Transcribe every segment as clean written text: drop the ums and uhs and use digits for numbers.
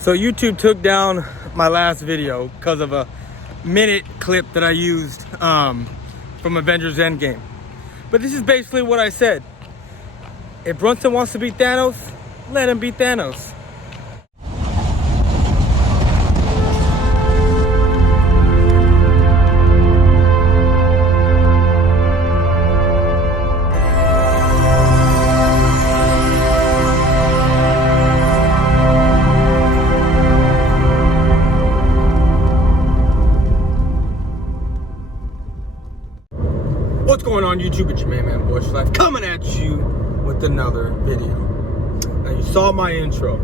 So YouTube took down my last video because of a minute clip that I used from Avengers Endgame. But this is basically what I said. If Brunson wants to beat Thanos, let him beat Thanos. What's going on YouTube? It's your man Bush Life coming at you with another video. Now you saw my intro.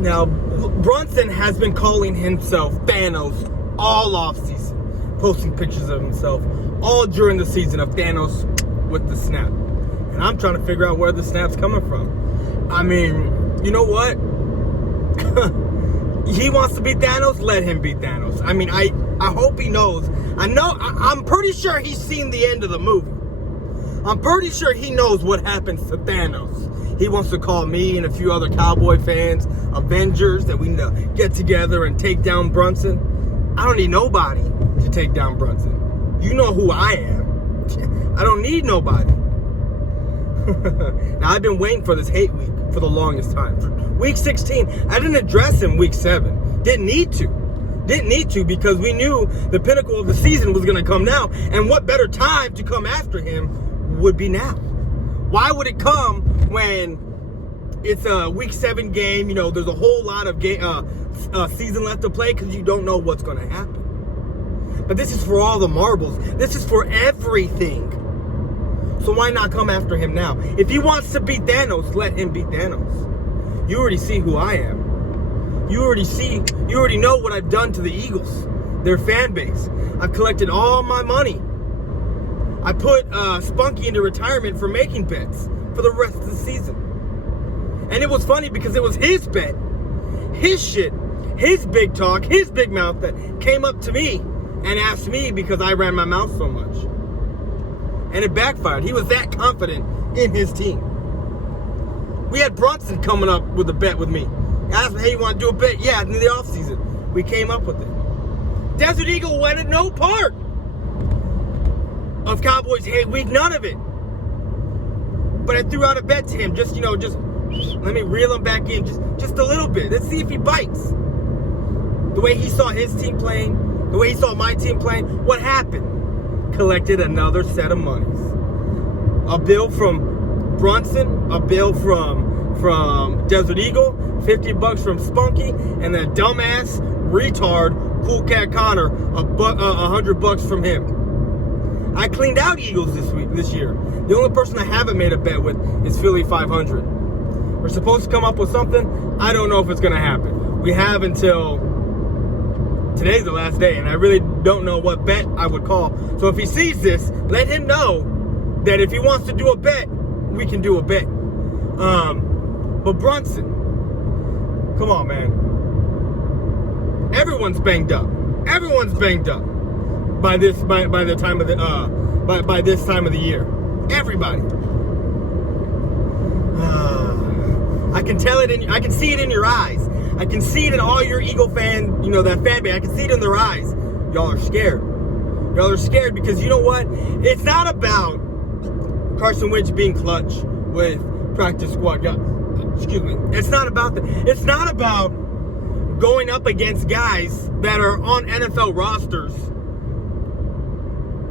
Now Brunson has been calling himself Thanos all off season, posting pictures of himself all during the season of Thanos with the snap. And I'm trying to figure out where the snap's coming from. I mean, you know what? He wants to beat Thanos, let him beat Thanos. I mean, I hope he knows. I'm pretty sure he's seen the end of the movie. I'm pretty sure he knows what happens to Thanos. He wants to call me and a few other Cowboy fans Avengers, that we get together and take down Brunson. I don't need nobody to take down Brunson. You know who I am. I don't need nobody. Now, I've been waiting for this hate week for the longest time. For week 16, I didn't address him week 7. Didn't need to because we knew the pinnacle of the season was going to come now. And what better time to come after him would be now? Why would it come when it's a week 7 game? You know, there's a whole lot of season left to play because you don't know what's going to happen. But this is for all the marbles. This is for everything. So why not come after him now? If he wants to beat Thanos, let him beat Thanos. You already see who I am. You already know what I've done to the Eagles, their fan base. I've collected all my money. I put Spunky into retirement for making bets for the rest of the season. And it was funny because it was his bet, his shit, his big talk, his big mouth that came up to me and asked me because I ran my mouth so much. And it backfired. He was that confident in his team. We had Brunson coming up with a bet with me. I asked him, hey, you want to do a bet? Yeah, in the offseason. We came up with it. Desert Eagle wanted no part of Cowboys hate week, none of it. But I threw out a bet to him, just let me reel him back in, just a little bit. Let's see if he bites. The way he saw his team playing, the way he saw my team playing, what happened? Collected another set of monies. A bill from Brunson, a bill from Desert Eagle, $50 from Spunky, and that dumbass retard Cool Cat Connor, $100 from him. I cleaned out Eagles this year. The only person I haven't made a bet with is Philly 500. We're supposed to come up with something. I don't know if it's going to happen. We have until today's the last day, and I really don't know what bet I would call. So if he sees this, let him know that if he wants to do a bet, we can do a bet. But Brunson, come on, man. Everyone's banged up. Everyone's banged up by this time of the year. Everybody. I can tell it I can see it in your eyes. I can see it in all your Eagle fan, that fan base. I can see it in their eyes. Y'all are scared. Y'all are scared because you know what? It's not about Carson Wentz being clutch with practice squad guys. Excuse me. It's not about that. It's not about going up against guys that are on NFL rosters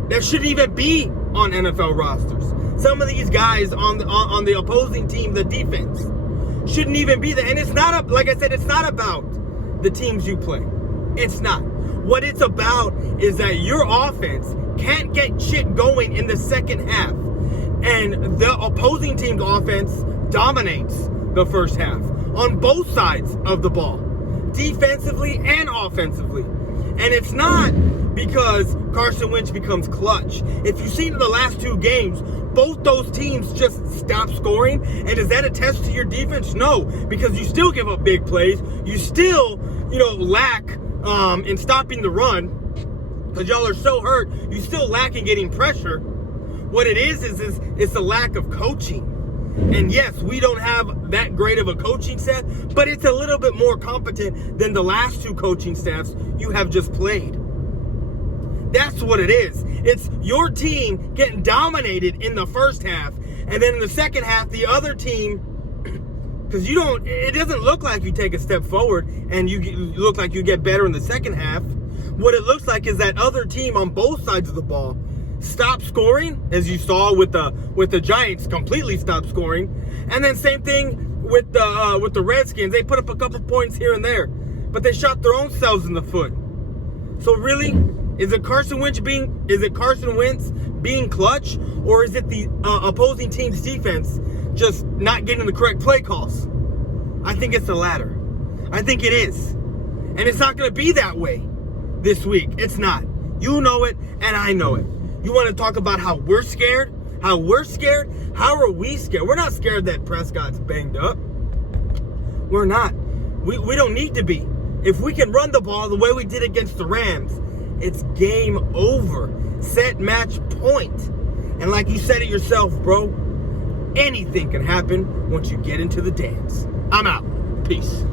that shouldn't even be on NFL rosters. Some of these guys on the opposing team, the defense, shouldn't even be there. And it's not, like I said, it's not about the teams you play. It's not. What it's about is that your offense can't get shit going in the second half. And the opposing team's offense dominates the first half on both sides of the ball, defensively and offensively. And it's not because Carson Wentz becomes clutch. If you've seen in the last 2 games, both those teams just stop scoring. And is that a test to your defense? No, because you still give up big plays. You still, lack in stopping the run because y'all are so hurt. You still lack in getting pressure. What it is it's the lack of coaching. And yes, we don't have that great of a coaching staff, but it's a little bit more competent than the last two coaching staffs you have just played. That's what it is. It's your team getting dominated in the first half, and then in the second half, the other team, because it doesn't look like you take a step forward and you look like you get better in the second half. What it looks like is that other team on both sides of the ball stop scoring, as you saw with the Giants, completely stop scoring. And then same thing with the Redskins. They put up a couple points here and there, but they shot their own selves in the foot. So really, is it Carson Wentz being clutch, or is it the opposing team's defense just not getting the correct play calls? I think it's the latter. I think it is. And it's not going to be that way this week. It's not. You know it, and I know it. You want to talk about how we're scared? How we're scared? How are we scared? We're not scared that Prescott's banged up. We're not. We don't need to be. If we can run the ball the way we did against the Rams, it's game over. Set, match, point. And like you said it yourself, bro, anything can happen once you get into the dance. I'm out. Peace.